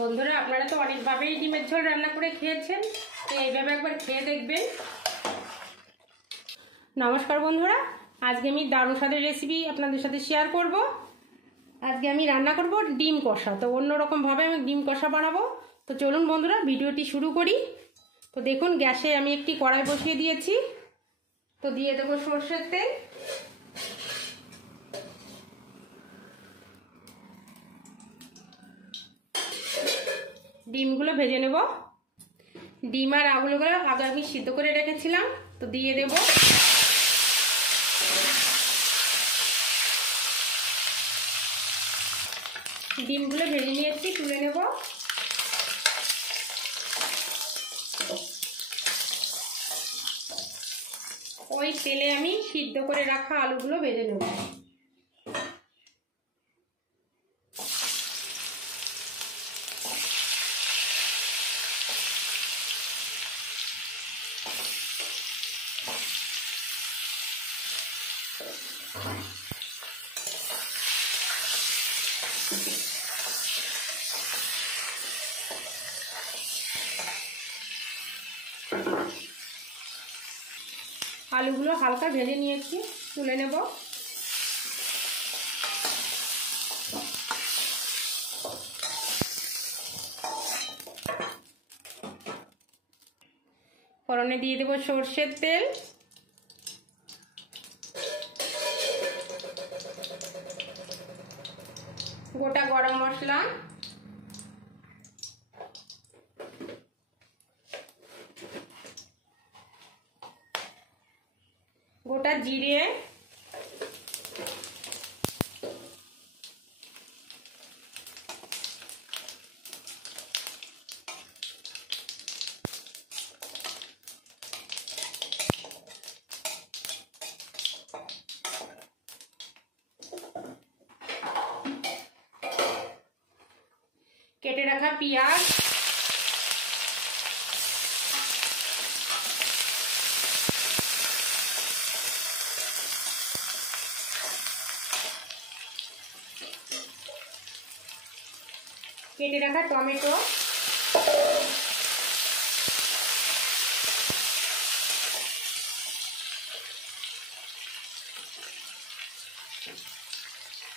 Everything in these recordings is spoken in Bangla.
বন্ধুরা আপনারা তো অনেকভাবেই ডিমের ঝোল রান্না করে খেয়েছেন, তো এইভাবে একবার খেয়ে দেখবেন। নমস্কার বন্ধুরা, আজকে আমি দারুণ স্বাদের রেসিপি আপনাদের সাথে শেয়ার করব। আজকে আমি রান্না করব ডিম কষা। তো অন্যরকমভাবে আমি ডিম কষা বানাবো। তো চলুন বন্ধুরা ভিডিওটি শুরু করি। তো দেখুন গ্যাসে আমি একটি কড়াই বসিয়ে দিয়েছি। তো দিয়ে দেবো সরষের তেল। ডিমগুলো ভেজে নেব। ডিম আর আলুগুলো আগে আমি সিদ্ধ করে রেখেছিলাম, তো দিয়ে দেব। ডিমগুলো ভেজে নিয়েছি, তুলে নেব। ওই তেলে আমি সিদ্ধ করে রাখা আলুগুলো ভেজে নেব। আলুগুলো হালকা ভেজে নিয়েছি, তুলে নেব। ফোড়নে দিয়ে দেব সরষের তেল, গোটা গরম মশলা, গোটা জিরে, কেটে রাখা পেঁয়াজ, কেটে রাখা টমেটো,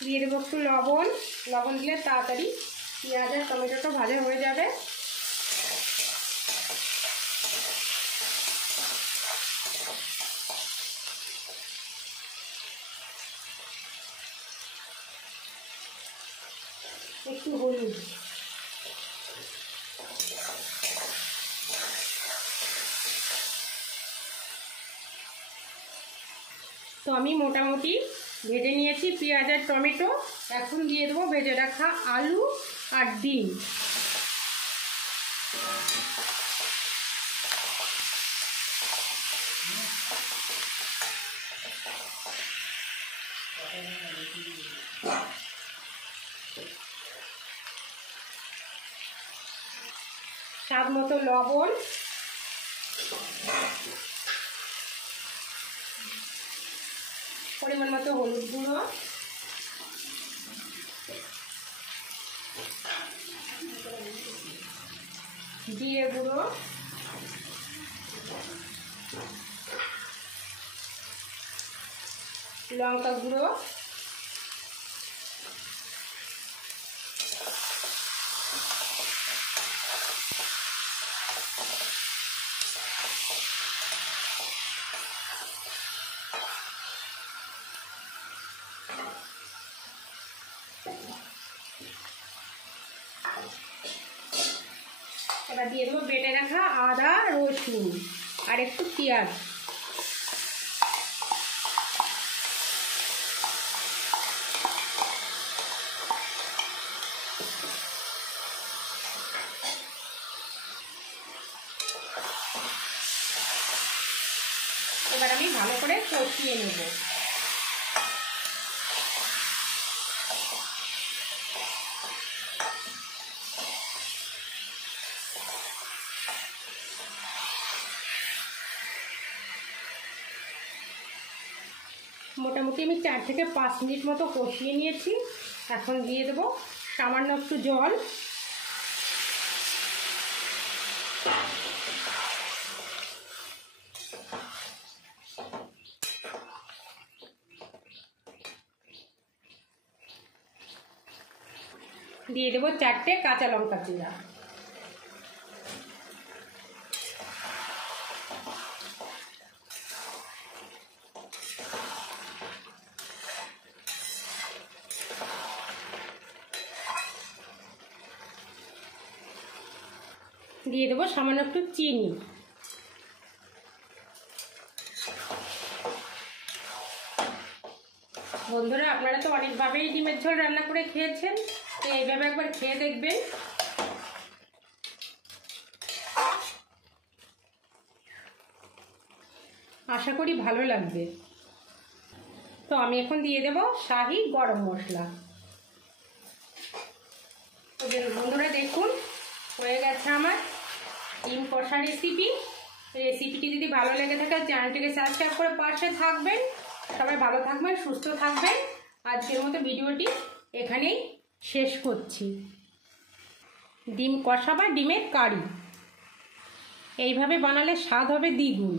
দিয়ে দেবো একটু লবণ। লবণ দিলে তাড়াতাড়ি পেঁয়াজ আর টমেটোটা ভাজা হয়ে যাবে। একটু হলুদ, তো আমি মোটামুটি ভেজে নিয়েছি পেঁয়াজ আর টমেটো। এখন দিয়ে দেবো ভেজে রাখা আলু আর ডিম। স্বাদ মতো লবণ, পরিমাণ মতো হলুদ গুঁড়ো, জিরে গুঁড়ো, লঙ্কা গুঁড়ো, এবার দিয়ে দেবো বেটে রাখা আদা রসুন আর একটু পেঁয়াজ। এবার আমি ভালো করে কষিয়ে নেব। মোটামুটি আমি 4 থেকে 5 মিনিট মতো কষিয়ে নিয়েছি। এখন দিয়ে দেবো সামান্য একটু জল। দিয়ে দেবো 4টে কাঁচা লঙ্কা চিরা। দিয়ে দেবো সামান্য একটু চিনি। বন্ধুরা, আপনারা তো অনেকভাবেই ডিমের ঝোল রান্না করে খেয়েছেন, তো এইভাবে একবার খেয়ে দেখবেন। আশা করি ভালো লাগবে। তো আমি এখন দিয়ে দেব শাহি গরম মশলা। তো বন্ধুরা দেখুন, হয়ে গেছে আমার ডিম কষা রেসিপি। রেসিপিটি যদি ভালো লেগে থাকে চ্যানেলটিকে সাবস্ক্রাইব করে পাশে থাকবেন। সবাই ভালো থাকবেন, সুস্থ থাকবেন। আজকের মতো ভিডিওটি এখানেই শেষ করছি। ডিম কষা বা ডিমের কারি এইভাবে বানালে স্বাদ হবে দ্বিগুণ।